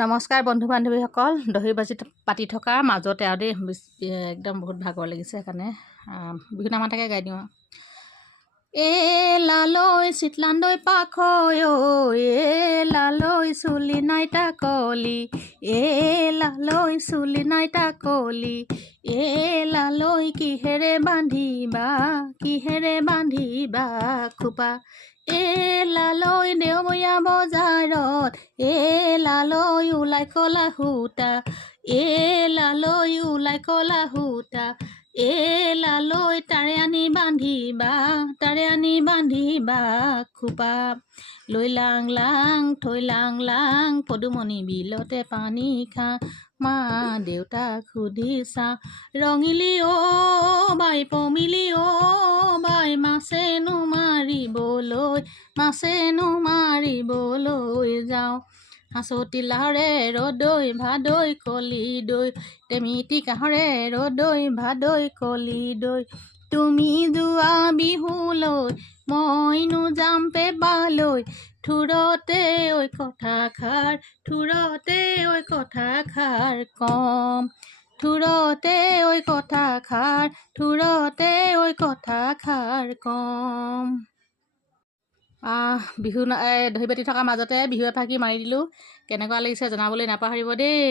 নমস্কাৰ বন্ধু বান্ধৱীসকল, দহি বাজি পাতি থকাৰ মাজতে আৰু দেই একদম বহুত ভাগৰ লাগিছে, সেইকাৰণে বিহু নাম এটাকে গাই দিওঁ। এ লালৈ চিতলান্দৈ পাখৈ এ লালৈ চুলি নাইতা কলি, এ লালৈ চুলি নাইতা কলি, এ লালৈ কিহেৰে বান্ধিবা খোপা, এ লালৈ দেওবৰীয়া বজাৰত, এ লালৈ ওলাই কলা সূতা, এ লালৈ ওলাই কলা সূতা, এ লালৈ তাৰে আনি বান্ধিবা খোপা, লৈ লাং লাং থৈ লাং লাং পদুমণি বিলতে পানী খা, মা দেউতাক সুধি চা, ৰঙিলি অ বাই পমিলি অ বাই, মাছেনো মাৰিবলৈ যাওঁ, হাঁচতি লাহৰে ৰদৈ ভাদৈ কলি দৈ, টেমিতি কাহৰে ৰদৈ ভাদৈ কলি দৈ, তুমি যোৱা বিহুলৈ মইনো যাম পেপালৈ, থোৰতে ঐ কথাষাৰ কম, থোৰতে ঐ কথাষাৰ কম। বিহু দহি বাতি থকাৰ মাজতে বিহু এফাকি মাৰি দিলোঁ। কেনেকুৱা লাগিছে জনাবলৈ নাপাহৰিব দেই।